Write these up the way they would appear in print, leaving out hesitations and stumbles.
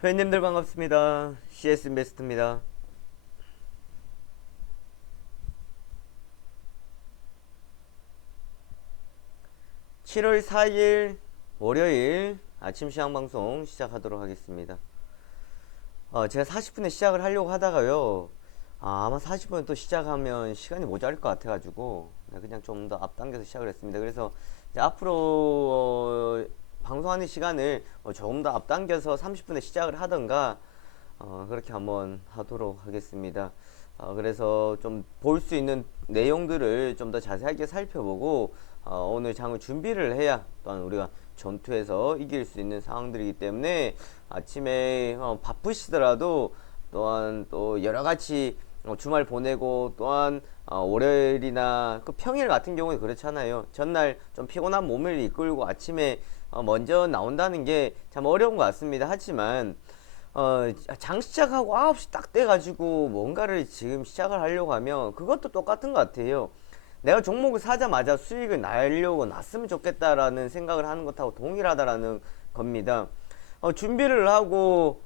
회원님들 반갑습니다. CS 인베스트입니다. 7월 4일 월요일 아침 시황 방송 시작하도록 하겠습니다. 제가 40분에 시작을 하려고 하다가요. 아마 40분에 또 시작하면 시간이 모자랄 것 같아가지고 그냥 좀 더 앞당겨서 시작을 했습니다. 그래서 이제 앞으로 방송하는 시간을 조금 더 앞당겨서 30분에 시작을 하던가 그렇게 한번 하도록 하겠습니다. 그래서 좀 볼 수 있는 내용들을 좀 더 자세하게 살펴보고 오늘 장을 준비를 해야 또한 우리가 전투에서 이길 수 있는 상황들이기 때문에 아침에 바쁘시더라도 또한 또 여러가지 주말 보내고 또한 월요일이나 그 평일 같은 경우에 그렇잖아요. 전날 좀 피곤한 몸을 이끌고 아침에 먼저 나온다는 게 참 어려운 것 같습니다. 하지만 장 시작하고 9시 딱 돼가지고 뭔가를 지금 시작을 하려고 하면 그것도 똑같은 것 같아요. 내가 종목을 사자마자 수익을 날려고 났으면 좋겠다라는 생각을 하는 것하고 동일하다라는 겁니다. 준비를 하고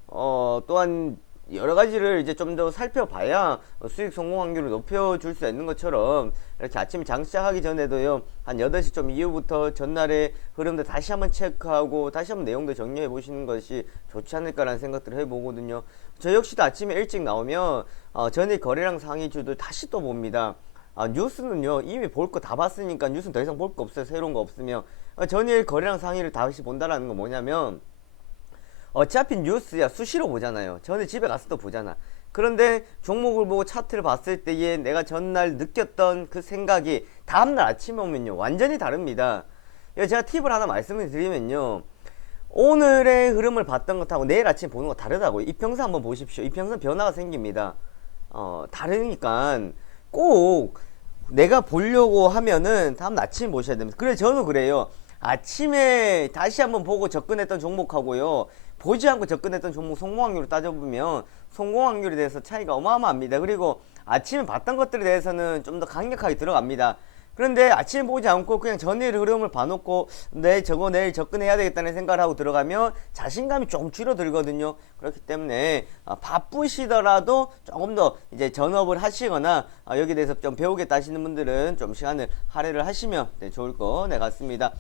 또한 여러 가지를 이제 좀 더 살펴봐야 수익 성공 확률을 높여줄 수 있는 것처럼 이렇게 아침에 장 시작하기 전에도요, 한 8시 좀 이후부터 전날의 흐름도 다시 한번 체크하고 다시 한번 내용도 정리해 보시는 것이 좋지 않을까라는 생각들을 해보거든요. 저 역시도 아침에 일찍 나오면 전일 거래량 상위주들 다시 또 봅니다. 뉴스는요 이미 볼 거 다 봤으니까 뉴스는 더 이상 볼 거 없어요. 새로운 거 없으면. 전일 거래량 상위를 다시 본다라는 건 뭐냐면 어차피 뉴스야 수시로 보잖아요. 전에 집에 가서 또 보잖아. 그런데 종목을 보고 차트를 봤을 때에 내가 전날 느꼈던 그 생각이 다음날 아침에 오면요 완전히 다릅니다. 제가 팁을 하나 말씀을 드리면요, 오늘의 흐름을 봤던 것하고 내일 아침 보는 거 다르다고요. 이평선 한번 보십시오. 이평선 변화가 생깁니다. 다르니까 꼭 내가 보려고 하면은 다음 아침에 보셔야 됩니다. 그래 저는 그래요. 아침에 다시 한번 보고 접근했던 종목하고요, 보지 않고 접근했던 종목 성공 확률을 따져보면 성공 확률에 대해서 차이가 어마어마합니다. 그리고 아침에 봤던 것들에 대해서는 좀 더 강력하게 들어갑니다. 그런데 아침에 보지 않고 그냥 전일 흐름을 봐놓고 저거 내일 접근해야 되겠다는 생각을 하고 들어가면 자신감이 조금 줄어들거든요. 그렇기 때문에 바쁘시더라도 조금 더 이제 전업을 하시거나 여기에 대해서 좀 배우겠다 하시는 분들은 좀 시간을 할애를 하시면 좋을 것 같습니다.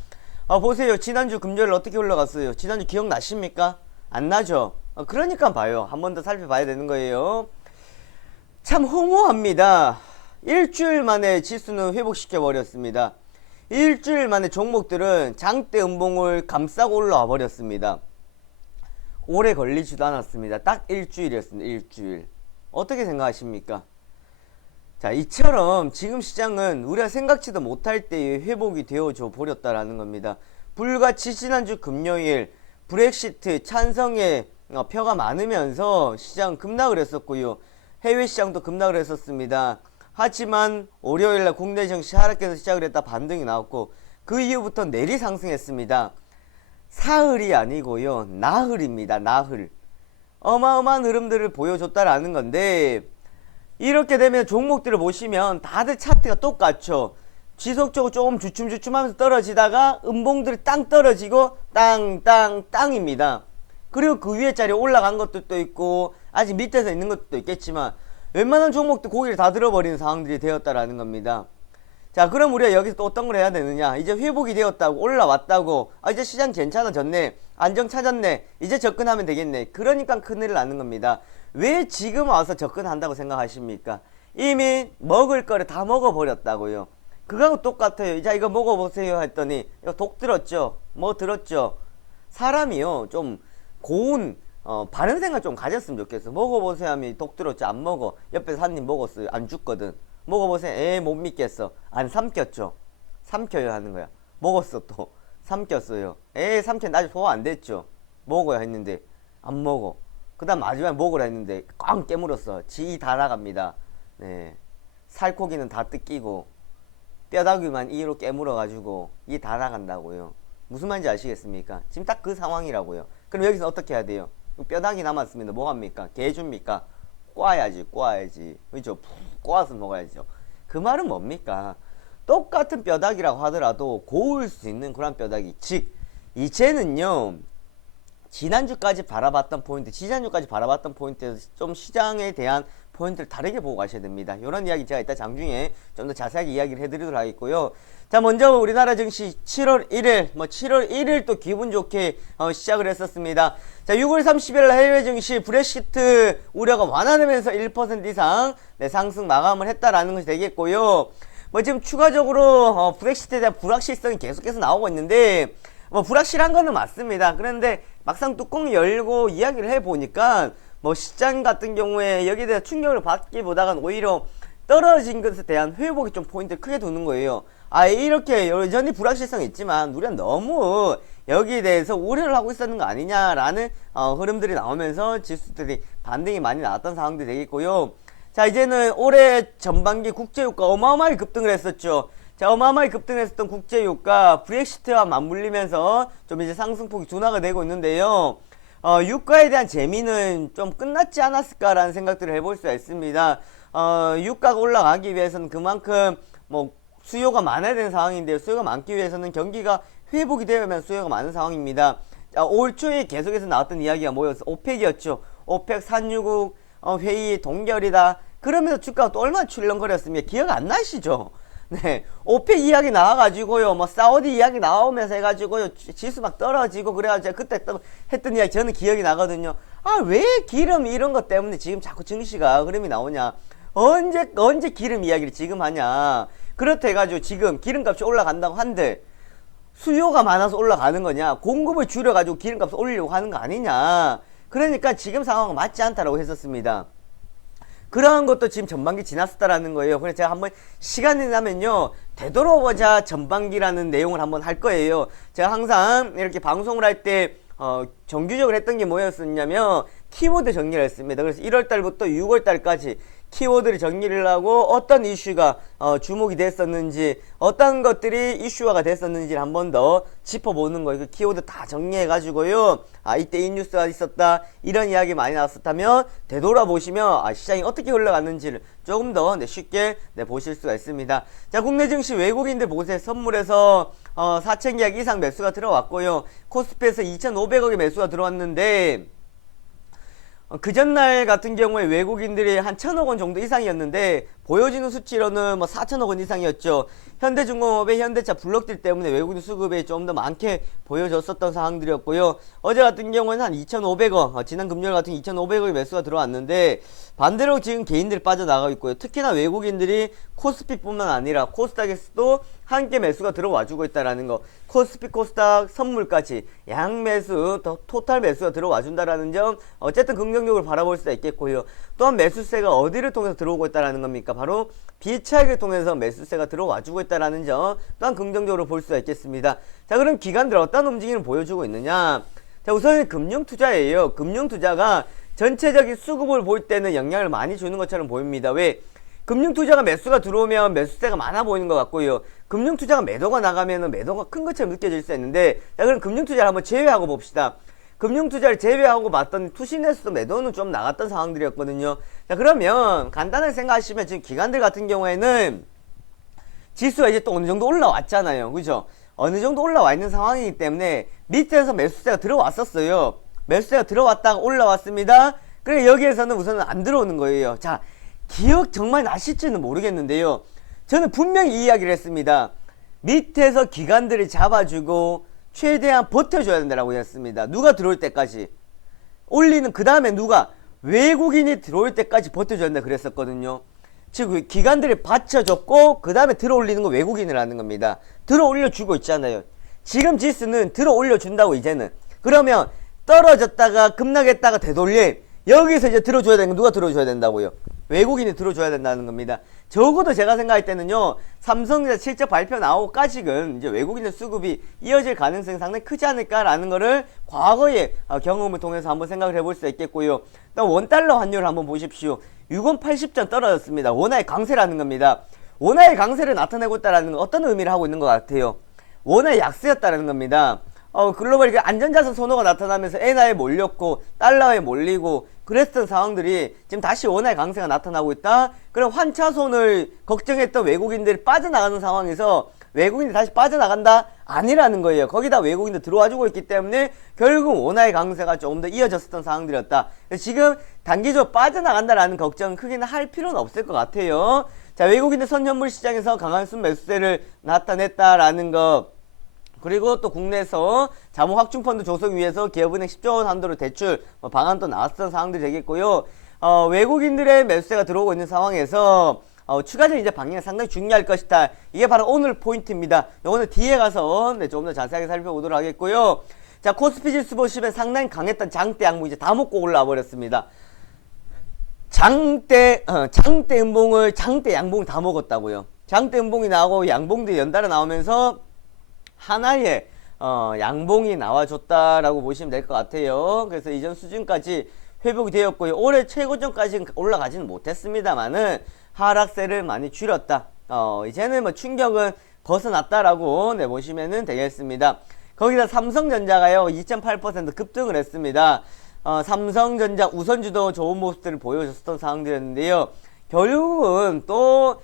보세요. 지난주 금요일 어떻게 올라갔어요? 지난주 기억나십니까? 안 나죠? 그러니까 봐요. 한 번 더 살펴봐야 되는 거예요. 참 허무합니다. 일주일 만에 지수는 회복시켜 버렸습니다. 일주일 만에 종목들은 장대 음봉을 감싸고 올라와 버렸습니다. 오래 걸리지도 않았습니다. 딱 일주일이었습니다. 일주일. 어떻게 생각하십니까? 자, 이처럼 지금 시장은 우리가 생각지도 못할 때에 회복이 되어져 버렸다라는 겁니다. 불같이 지난주 금요일 브렉시트 찬성의 표가 많으면서 시장 급락을 했었고요. 해외 시장도 급락을 했었습니다. 하지만 월요일날 국내 증시 하락해서 시작을 했다 반등이 나왔고 그 이후부터 내리 상승했습니다. 사흘이 아니고요, 나흘입니다. 나흘. 어마어마한 흐름들을 보여줬다라는 건데, 이렇게 되면 종목들을 보시면 다들 차트가 똑같죠. 지속적으로 조금 주춤주춤하면서 떨어지다가 음봉들이 땅 떨어지고 땅입니다. 그리고 그 위에 자리에 올라간 것들도 있고 아직 밑에서 있는 것도 있겠지만 웬만한 종목도 고기를 다 들어버리는 상황들이 되었다라는 겁니다. 자, 그럼 우리가 여기서 또 어떤 걸 해야 되느냐? 이제 회복이 되었다고, 올라왔다고, 이제 시장 괜찮아졌네, 안정 찾았네, 이제 접근하면 되겠네. 그러니까 큰일을 나는 겁니다. 왜 지금 와서 접근한다고 생각하십니까? 이미 먹을 거를 다 먹어버렸다고요. 그거하고 똑같아요. 이제 이거 먹어보세요 했더니 이거 독 들었죠? 뭐 들었죠? 사람이요 좀 고운 바른 생각 좀 가졌으면 좋겠어. 먹어보세요 하면 독 들었죠? 안 먹어. 옆에서 한 입 먹었어요. 안 죽거든. 먹어보세요. 못 믿겠어. 안 삼켰죠? 삼켜야 하는 거야. 먹었어. 또 삼켰어요. 삼켰는데 아직 소화 안 됐죠? 먹어야 했는데 안 먹어. 그 다음 마지막에 먹으라 했는데 꽝 깨물었어. 지 다 나갑니다. 네. 살코기는 다 뜯기고 뼈다귀만 이로 깨물어가지고 이 다 나간다고요. 무슨 말인지 아시겠습니까? 지금 딱 그 상황이라고요. 그럼 여기서 어떻게 해야 돼요? 뼈다귀 남았으면 뭐 합니까? 개 줍니까? 꽈야지. 그죠? 푹 꼬아서 먹어야죠. 그 말은 뭡니까? 똑같은 뼈다귀라고 하더라도 고울 수 있는 그런 뼈다귀. 즉, 이제는요, 지난주까지 바라봤던 포인트, 지난주까지 바라봤던 포인트에서 좀 시장에 대한 포인트를 다르게 보고 가셔야 됩니다. 이런 이야기 제가 이따 장중에 좀 더 자세하게 이야기를 해드리도록 하겠고요. 자, 먼저 우리나라 증시 7월 1일, 7월 1일 또 기분 좋게 시작을 했었습니다. 자, 6월 30일 해외 증시 브렉시트 우려가 완화되면서 1% 이상 상승 마감을 했다라는 것이 되겠고요. 지금 추가적으로 브렉시트에 대한 불확실성이 계속해서 나오고 있는데 불확실한 거는 맞습니다. 그런데 막상 뚜껑 열고 이야기를 해보니까 시장 같은 경우에 여기에 대해서 충격을 받기보다는 오히려 떨어진 것에 대한 회복이 좀 포인트를 크게 두는 거예요. 이렇게 여전히 불확실성이 있지만 우리가 너무 여기에 대해서 우려를 하고 있었는 거 아니냐라는 흐름들이 나오면서 지수들이 반등이 많이 나왔던 상황들이 되겠고요. 자, 이제는 올해 전반기 국제유가 어마어마하게 급등을 했었죠. 자, 어마어마하게 급등했었던 국제유가 브렉시트와 맞물리면서 좀 이제 상승폭이 둔화가 되고 있는데요. 유가에 대한 재미는 좀 끝났지 않았을까라는 생각들을 해볼 수가 있습니다. 유가가 올라가기 위해서는 그만큼 수요가 많아야 되는 상황인데요. 수요가 많기 위해서는 경기가 회복이 되려면 수요가 많은 상황입니다. 자, 올 초에 계속해서 나왔던 이야기가 뭐였어? 오펙이었죠. 오펙 산유국 회의 동결이다. 그러면서 주가가 또 얼마나 출렁거렸습니까? 기억 안 나시죠? 네, 오펙 이야기 나와가지고요, 사우디 이야기 나오면서 해가지고요, 지수 막 떨어지고, 그래가지고 제가 그때 했던 이야기 저는 기억이 나거든요. 왜 기름 이런 것 때문에 지금 자꾸 증시가 흐름이 나오냐? 언제 기름 이야기를 지금 하냐? 그렇다 해가지고 지금 기름값이 올라간다고 한들, 수요가 많아서 올라가는 거냐? 공급을 줄여가지고 기름값을 올리려고 하는 거 아니냐? 그러니까 지금 상황은 맞지 않다라고 했었습니다. 그러한 것도 지금 전반기 지났었다라는 거예요. 그래서 제가 한번 시간이 나면요, 되돌아보자 전반기라는 내용을 한번 할 거예요. 제가 항상 이렇게 방송을 할 때 정규적으로 했던 게 뭐였었냐면 키워드 정리를 했습니다. 그래서 1월달부터 6월달까지 키워드를 정리를 하고 어떤 이슈가 주목이 됐었는지, 어떤 것들이 이슈화가 됐었는지를 한 번 더 짚어보는 거예요. 그 키워드 다 정리해가지고요. 이때 이 뉴스가 있었다, 이런 이야기 많이 나왔었다면 되돌아보시면 시장이 어떻게 흘러갔는지를 조금 더 쉽게 보실 수가 있습니다. 자, 국내 증시 외국인들 보세 선물에서 4,000계약 이상 매수가 들어왔고요. 코스피에서 2,500억의 매수가 들어왔는데 그 전날 같은 경우에 외국인들이 한 1,000억 원 정도 이상이었는데 보여지는 수치로는 4,000억 원 이상이었죠. 현대중공업의 현대차 블록들 때문에 외국인 수급이 좀 더 많게 보여졌었던 상황들이었고요. 어제 같은 경우에는 한 2,500억, 지난 금요일 같은 2,500억의 매수가 들어왔는데 반대로 지금 개인들이 빠져나가고 있고요. 특히나 외국인들이 코스피뿐만 아니라 코스닥에서도 함께 매수가 들어와주고 있다라는 거. 코스피, 코스닥, 선물까지 양매수, 토탈 매수가 들어와준다라는 점, 어쨌든 긍정적으로 바라볼 수가 있겠고요. 또한 매수세가 어디를 통해서 들어오고 있다라는 겁니까? 바로 비차익을 통해서 매수세가 들어와주고 있다라는 점 또한 긍정적으로 볼 수가 있겠습니다. 자, 그럼 기관들 어떤 움직임을 보여주고 있느냐? 자, 우선 금융투자예요. 금융투자가 전체적인 수급을 볼 때는 영향을 많이 주는 것처럼 보입니다. 왜? 금융투자가 매수가 들어오면 매수세가 많아 보이는 것 같고요. 금융투자가 매도가 나가면 매도가 큰 것처럼 느껴질 수 있는데, 자, 그럼 금융투자를 한번 제외하고 봅시다. 금융투자를 제외하고 봤더니 투신에서도 매도는 좀 나갔던 상황들이었거든요. 자, 그러면 간단하게 생각하시면 지금 기관들 같은 경우에는 지수가 이제 또 어느 정도 올라왔잖아요. 그죠? 어느 정도 올라와 있는 상황이기 때문에 밑에서 매수세가 들어왔었어요. 매수세가 들어왔다가 올라왔습니다. 그래, 여기에서는 우선은 안 들어오는 거예요. 자, 기억 정말 나실지는 모르겠는데요. 저는 분명히 이 이야기를 했습니다. 밑에서 기관들이 잡아주고 최대한 버텨줘야 된다고 했습니다. 누가 들어올 때까지. 올리는 그 다음에 누가? 외국인이 들어올 때까지 버텨줘야 된다 그랬었거든요. 즉 기관들이 받쳐줬고 그 다음에 들어 올리는 거 외국인이라는 겁니다. 들어 올려주고 있잖아요. 지금 지수는 들어 올려준다고 이제는. 그러면 떨어졌다가 급락했다가 되돌림, 여기서 이제 들어줘야 되는 거 누가 들어줘야 된다고요? 외국인이 들어줘야 된다는 겁니다. 적어도 제가 생각할 때는요, 삼성전자 실적 발표 나오고까지는 이제 외국인의 수급이 이어질 가능성이 상당히 크지 않을까라는 거를 과거의 경험을 통해서 한번 생각을 해볼 수 있겠고요. 또 원달러 환율을 한번 보십시오. 6원 80전 떨어졌습니다. 원화의 강세라는 겁니다. 원화의 강세를 나타내고 있다는 건 어떤 의미를 하고 있는 것 같아요? 원화의 약세였다는 겁니다. 글로벌 안전자산 선호가 나타나면서 엔화에 몰렸고 달러에 몰리고 그랬던 상황들이 지금 다시 원화의 강세가 나타나고 있다. 그럼 환차손을 걱정했던 외국인들이 빠져나가는 상황에서 외국인들 다시 빠져나간다? 아니라는 거예요. 거기다 외국인들 들어와주고 있기 때문에 결국 원화의 강세가 조금 더 이어졌었던 상황들이었다. 지금 단기적으로 빠져나간다라는 걱정은 크게는 할 필요는 없을 것 같아요. 자, 외국인들 선현물 시장에서 강한 순매수세를 나타냈다라는 것. 그리고 또 국내에서 자본 확충 펀드 조성 위해서 기업은행 10조 원 한도로 대출 방안도 나왔던 상황들이 되겠고요. 외국인들의 매수세가 들어오고 있는 상황에서 추가적인 이제 방향이 상당히 중요할 것이다. 이게 바로 오늘 포인트입니다. 요거는 뒤에 가서 조금 더 자세하게 살펴보도록 하겠고요. 자, 코스피 지수 보시면 상당히 강했던 장대 양봉 이제 다 먹고 올라와 버렸습니다. 장대 양봉을 다 먹었다고요. 장대 음봉이 나오고 양봉도 연달아 나오면서 하나의 양봉이 나와줬다라고 보시면 될 것 같아요. 그래서 이전 수준까지 회복이 되었고요. 올해 최고점까지는 올라가지는 못했습니다만은 하락세를 많이 줄였다. 이제는 뭐 충격은 벗어났다라고 보시면 되겠습니다. 거기다 삼성전자가요 2.8% 급등을 했습니다. 삼성전자 우선주도 좋은 모습들을 보여줬었던 상황들이었는데요. 결국은 또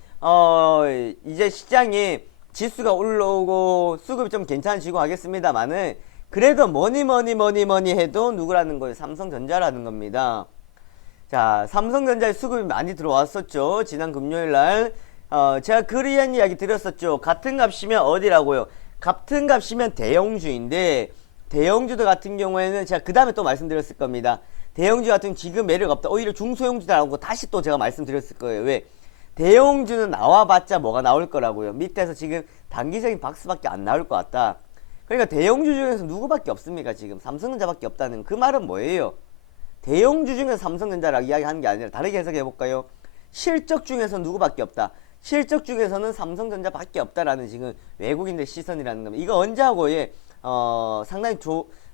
이제 시장이 지수가 올라오고 수급이 좀 괜찮아지고 하겠습니다만은 그래도 뭐니 해도 누구라는 거예요? 삼성전자라는 겁니다. 자, 삼성전자에 수급이 많이 들어왔었죠. 지난 금요일날 제가 그리한 이야기 드렸었죠. 같은 값이면 어디라고요? 같은 값이면 대형주인데 대형주들 같은 경우에는 제가 그 다음에 또 말씀드렸을 겁니다. 대형주 같은 경우 지금 매력 없다. 오히려 중소형주다라고 다시 또 제가 말씀드렸을 거예요. 왜? 대형주는 나와봤자 뭐가 나올 거라고요. 밑에서 지금 단기적인 박스밖에 안 나올 것 같다. 그러니까 대형주 중에서 누구밖에 없습니까? 지금 삼성전자밖에 없다는 그 말은 뭐예요? 대형주 중에서 삼성전자라고 이야기하는 게 아니라 다르게 해석해 볼까요? 실적 중에서 누구밖에 없다. 실적 중에서는 삼성전자밖에 없다라는 지금 외국인들 시선이라는 겁니다. 이거 언제 하고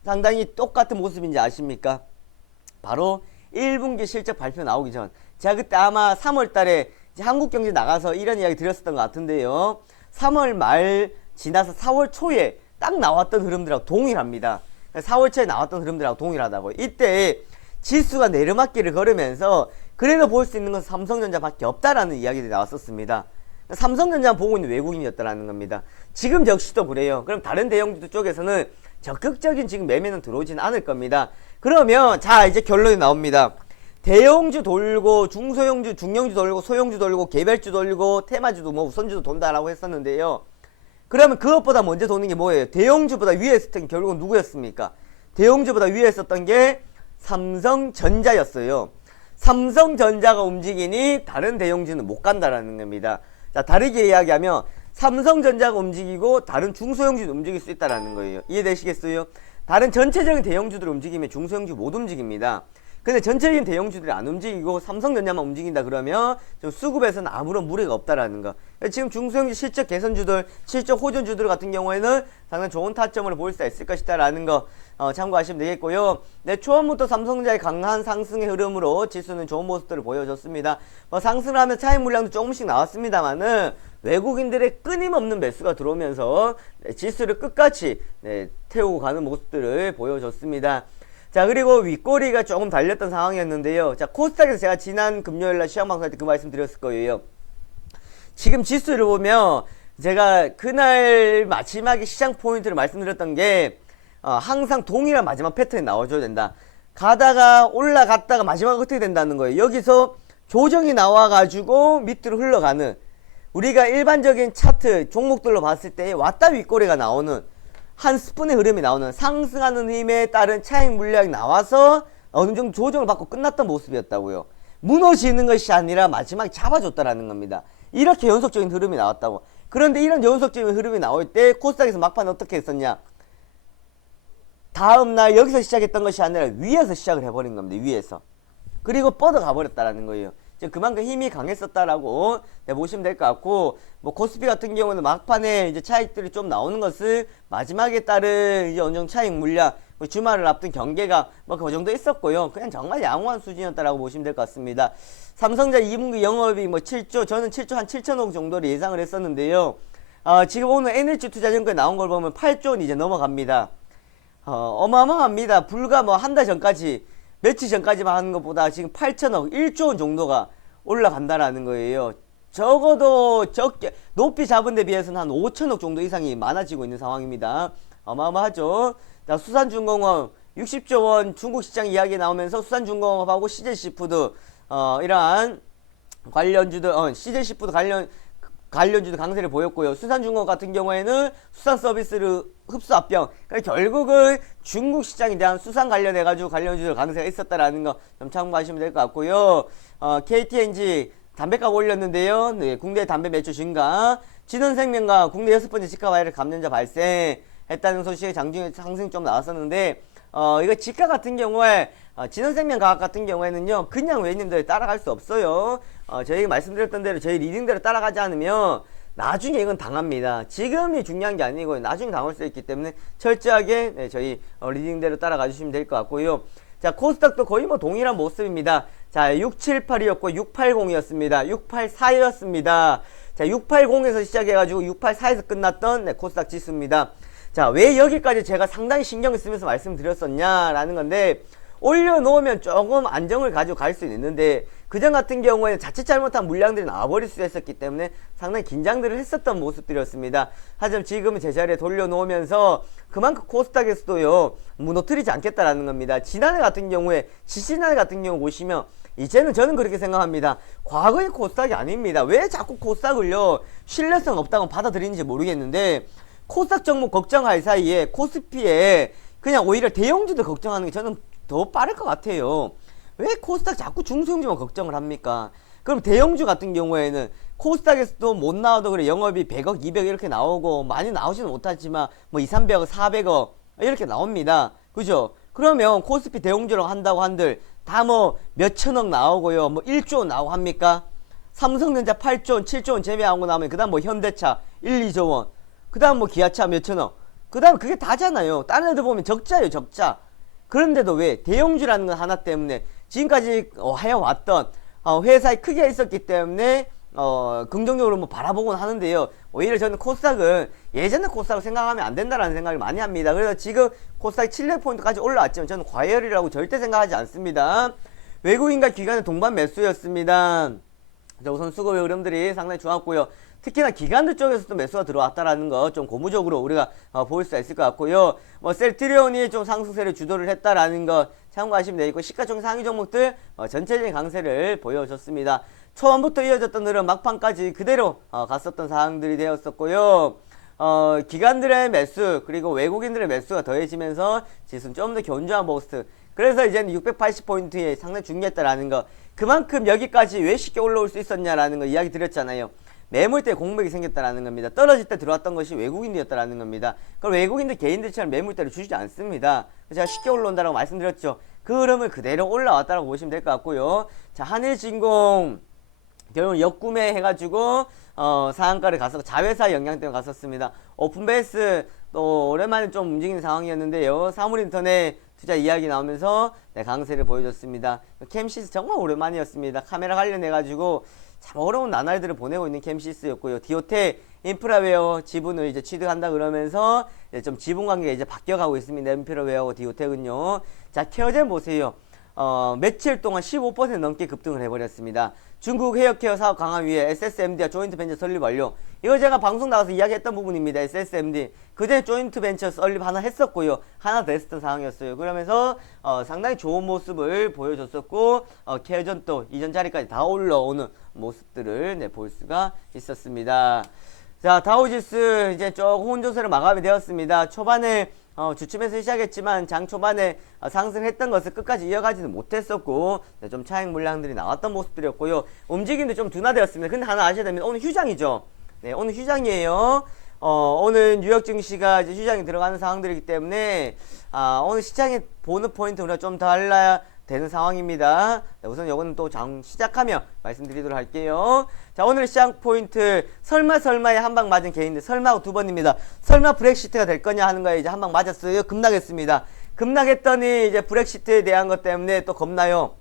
상당히 똑같은 모습인지 아십니까? 바로 1분기 실적 발표 나오기 전. 제가 그때 아마 3월 달에 한국경제 나가서 이런 이야기 드렸었던 것 같은데요. 3월 말 지나서 4월 초에 딱 나왔던 흐름들하고 동일합니다. 4월 초에 나왔던 흐름들하고 동일하다고. 이때 지수가 내리막길을 걸으면서 그래도 볼 수 있는 것은 삼성전자밖에 없다라는 이야기들이 나왔었습니다. 삼성전자 보고 있는 외국인이었다라는 겁니다. 지금 역시도 그래요. 그럼 다른 대형주 쪽에서는 적극적인 지금 매매는 들어오진 않을 겁니다. 그러면 자 이제 결론이 나옵니다. 대형주 돌고 중소형주, 중형주 돌고 소형주 돌고 개별주 돌고 테마주도 뭐 우선주도 돈다라고 했었는데요. 그러면 그것보다 먼저 도는 게 뭐예요? 대형주보다 위에 있었던 게 결국은 누구였습니까? 대형주보다 위에 있었던 게 삼성전자였어요. 삼성전자가 움직이니 다른 대형주는 못 간다라는 겁니다. 자, 다르게 이야기하면 삼성전자가 움직이고 다른 중소형주도 움직일 수 있다라는 거예요. 이해되시겠어요? 다른 전체적인 대형주들 움직이면 중소형주 못 움직입니다. 근데 전체적인 대형주들이 안 움직이고 삼성전자만 움직인다 그러면 좀 수급에서는 아무런 무리가 없다라는 거. 지금 중소형주 실적 개선주들, 실적 호전주들 같은 경우에는 상당히 좋은 타점으로 보일 수 있을 것이다라는 거 참고하시면 되겠고요. 네, 초반부터 삼성전자의 강한 상승의 흐름으로 지수는 좋은 모습들을 보여줬습니다. 상승을 하면 차익 물량도 조금씩 나왔습니다만은 외국인들의 끊임없는 매수가 들어오면서 지수를 끝까지 태우고 가는 모습들을 보여줬습니다. 자, 그리고 윗꼬리가 조금 달렸던 상황이었는데요. 자, 코스닥에서 제가 지난 금요일날 시황방송할 때 그 말씀 드렸을 거예요. 지금 지수를 보면 제가 그날 마지막에 시장 포인트를 말씀드렸던 게 항상 동일한 마지막 패턴이 나와줘야 된다. 가다가 올라갔다가 마지막에 어떻게 된다는 거예요. 여기서 조정이 나와가지고 밑으로 흘러가는, 우리가 일반적인 차트 종목들로 봤을 때 왔다 윗꼬리가 나오는 한 스푼의 흐름이 나오는 상승하는 힘에 따른 차익 물량이 나와서 어느 정도 조정을 받고 끝났던 모습이었다고요. 무너지는 것이 아니라 마지막에 잡아줬다라는 겁니다. 이렇게 연속적인 흐름이 나왔다고. 그런데 이런 연속적인 흐름이 나올 때 코스닥에서 막판 어떻게 했었냐? 다음날 여기서 시작했던 것이 아니라 위에서 시작을 해버린 겁니다. 위에서. 그리고 뻗어가 버렸다라는 거예요. 그만큼 힘이 강했었다라고 보시면 될 것 같고, 뭐 코스피 같은 경우는 막판에 이제 차익들이 좀 나오는 것을 마지막에 따른 이제 어느 정도 차익 물량, 주말을 앞둔 경계가 뭐 그 정도 있었고요. 그냥 정말 양호한 수준이었다라고 보시면 될 것 같습니다. 삼성전자 2분기 영업이 뭐 7조, 저는 7조 한 7천억 정도를 예상을 했었는데요. 지금 오늘 NH투자증권에 나온 걸 보면 8조 원 이제 넘어갑니다. 어마어마합니다. 불과 뭐 한 달 전까지, 며칠 전까지만 하는 것보다 지금 8천억, 1조 원 정도가 올라간다라는 거예요. 적어도 적게 높이 잡은 데 비해서는 한 5천억 정도 이상이 많아지고 있는 상황입니다. 어마어마하죠. 자, 수산중공업 60조 원 중국 시장 이야기 나오면서 수산중공업하고 CJ시푸드 이러한 관련주들 CJ시푸드 관련주도 강세를 보였고요. 수산중공업 같은 경우에는 수산 서비스를 흡수 합병. 그러니까 결국은 중국 시장에 대한 수산 관련해가지고 관련주들 강세가 있었다라는 거 좀 참고하시면 될 것 같고요. KTNG 담배값 올렸는데요. 네, 국내 담배 매출 증가. 진원생명과 국내 6번째 지가 바이러스 감염자 발생했다는 소식이 장중에 상승 좀 나왔었는데 이거 지가 같은 경우에 진원생명 가격 같은 경우에는요 그냥 외님들 따라갈 수 없어요. 저희가 말씀드렸던 대로 저희 리딩대로 따라가지 않으면 나중에 이건 당합니다. 지금이 중요한 게 아니고 나중에 당할 수 있기 때문에 철저하게 네, 저희 리딩대로 따라가 주시면 될 것 같고요. 자, 코스닥도 거의 뭐 동일한 모습입니다. 자, 678이었고 680이었습니다. 684였습니다. 자, 680에서 시작해가지고 684에서 끝났던 네, 코스닥 지수입니다. 자, 왜 여기까지 제가 상당히 신경을 쓰면서 말씀드렸었냐라는 건데 올려놓으면 조금 안정을 가지고 갈 수는 있는데 그전 같은 경우에는 자칫 잘못한 물량들이 나와버릴 수 있었기 때문에 상당히 긴장들을 했었던 모습들이었습니다. 하지만 지금은 제자리에 돌려놓으면서 그만큼 코스닥에서도요 무너뜨리지 않겠다라는 겁니다. 지난해 같은 경우에 지지난해 같은 경우 보시면 이제는 저는 그렇게 생각합니다. 과거의 코스닥이 아닙니다. 왜 자꾸 코스닥을요 신뢰성 없다고 받아들이는지 모르겠는데 코스닥 종목 걱정할 사이에 코스피에 그냥 오히려 대형주들 걱정하는 게 저는 더 빠를 것 같아요. 왜 코스닥 자꾸 중소형주만 걱정을 합니까? 그럼 대형주 같은 경우에는 코스닥에서도 못 나와도 그래 영업이 100억, 200억 이렇게 나오고 많이 나오지는 못하지만 뭐 2, 300억, 400억 이렇게 나옵니다. 그죠? 그러면 코스피 대형주라고 한다고 한들 다 뭐 몇천억 나오고요. 뭐 1조 원 나오고 합니까? 삼성전자 8조 원, 7조 원 제외하고 나오면 그 다음 뭐 현대차 1, 2조 원 그 다음 뭐 기아차 몇천억 그 다음 그게 다잖아요. 다른 애들 보면 적자예요, 적자. 그런데도 왜 대형주라는 건 하나 때문에 지금까지 해왔던 회사의 크기가 있었기 때문에 긍정적으로 뭐 바라보곤 하는데요. 오히려 저는 코스닥은 예전의 코스닥을 생각하면 안 된다라는 생각을 많이 합니다. 그래서 지금 코스닥 700포인트까지 올라왔지만 저는 과열이라고 절대 생각하지 않습니다. 외국인과 기관의 동반 매수였습니다. 자, 우선 수급의 흐름들이 상당히 좋았고요. 특히나 기관들 쪽에서도 매수가 들어왔다라는 거 좀 고무적으로 우리가 볼 수가 있을 것 같고요. 뭐 셀트리온이 좀 상승세를 주도를 했다라는 거 참고하시면 되겠고 시가총 상위 종목들 전체적인 강세를 보여줬습니다. 초반부터 이어졌던 흐름 막판까지 그대로 갔었던 사항들이 되었었고요. 기관들의 매수 그리고 외국인들의 매수가 더해지면서 지수는 좀 더 견조한 모습. 그래서 이제는 680포인트에 상당히 중요했다라는 거. 그만큼 여기까지 왜 쉽게 올라올 수 있었냐라는 거 이야기 드렸잖아요. 매물대 공백이 생겼다라는 겁니다. 떨어질 때 들어왔던 것이 외국인들이었다라는 겁니다. 그걸 외국인들 개인들처럼 매물대를 주지 않습니다. 제가 쉽게 올라온다라고 말씀드렸죠. 그 흐름을 그대로 올라왔다라고 보시면 될 것 같고요. 자, 한일진공 결국 역구매 해가지고 상한가를 갔었고 자회사 영향 때문에 갔었습니다. 오픈베이스 또 오랜만에 좀 움직이는 상황이었는데요. 사물인터넷 투자 이야기 나오면서 네, 강세를 보여줬습니다. 캠시스 정말 오랜만이었습니다. 카메라 관련해가지고 참 어려운 나날들을 보내고 있는 캠시스였고요. 디오텍 인프라웨어 지분을 이제 취득한다 그러면서 좀 지분 관계가 이제 바뀌어가고 있습니다. 인프라웨어하고 디오텍은요. 자, 케어젠 보세요. 며칠 동안 15% 넘게 급등을 해버렸습니다. 중국 헤어케어 사업 강화 위해 SSMD와 조인트 벤처 설립 완료. 이거 제가 방송 나가서 이야기했던 부분입니다. SSMD. 그전에 조인트 벤처 설립 하나 했었고요. 하나 더 했었던 상황이었어요. 그러면서 상당히 좋은 모습을 보여줬었고 케어전 또 이전 자리까지 다 올라오는 모습들을 네, 볼 수가 있었습니다. 자, 다우지수 이제 조금 혼조세로 마감이 되었습니다. 초반에 주춤해서 시작했지만 장 초반에 상승했던 것을 끝까지 이어가지는 못했었고 네, 좀 차익 물량들이 나왔던 모습들이었고요. 움직임도 좀 둔화되었습니다. 근데 하나 아셔야 됩니다. 오늘 휴장이죠. 네, 오늘 휴장이에요. 오늘 뉴욕 증시가 이제 휴장이 들어가는 상황들이기 때문에 오늘 시장에 보는 포인트 우리가 좀 달라야 되는 상황입니다. 네, 우선 요거는 또 장 시작하며 말씀드리도록 할게요. 자, 오늘 시장 포인트 설마에 한 방 맞은 개인들 설마하고 두 번입니다. 설마 브렉시트가 될 거냐 하는 거에 이제 한 방 맞았어요. 급락했습니다. 급락했더니 이제 브렉시트에 대한 것 때문에 또 겁나요.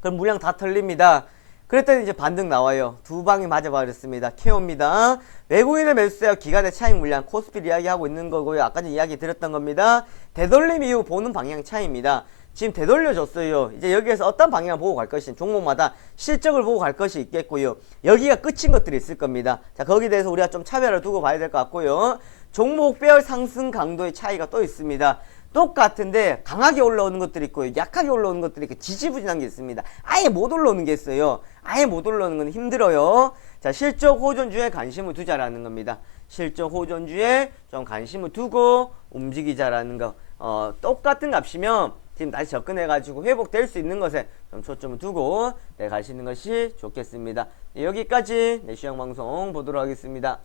그럼 물량 다 털립니다. 그랬더니 이제 반등 나와요. 두 방이 맞아버렸습니다. 케어입니다. 외국인의 매수세와 기관의 차익 물량 코스피를 이야기하고 있는 거고요. 아까 전에 이야기 드렸던 겁니다. 되돌림 이후 보는 방향 차이입니다. 지금 되돌려줬어요. 이제 여기에서 어떤 방향을 보고 갈 것인지 종목마다 실적을 보고 갈 것이 있겠고요. 여기가 끝인 것들이 있을 겁니다. 자, 거기에 대해서 우리가 좀 차별을 두고 봐야 될 것 같고요. 종목별 상승 강도의 차이가 또 있습니다. 똑같은데 강하게 올라오는 것들이 있고요. 약하게 올라오는 것들이 있고 지지부진한 게 있습니다. 아예 못 올라오는 게 있어요. 아예 못 올라오는 건 힘들어요. 자, 실적 호전주에 관심을 두자라는 겁니다. 실적 호전주에 좀 관심을 두고 움직이자라는 거. 똑같은 값이면 지금 다시 접근해가지고 회복될 수 있는 것에 좀 초점을 두고 가시는 것이 좋겠습니다. 네, 여기까지 시황방송 보도록 하겠습니다.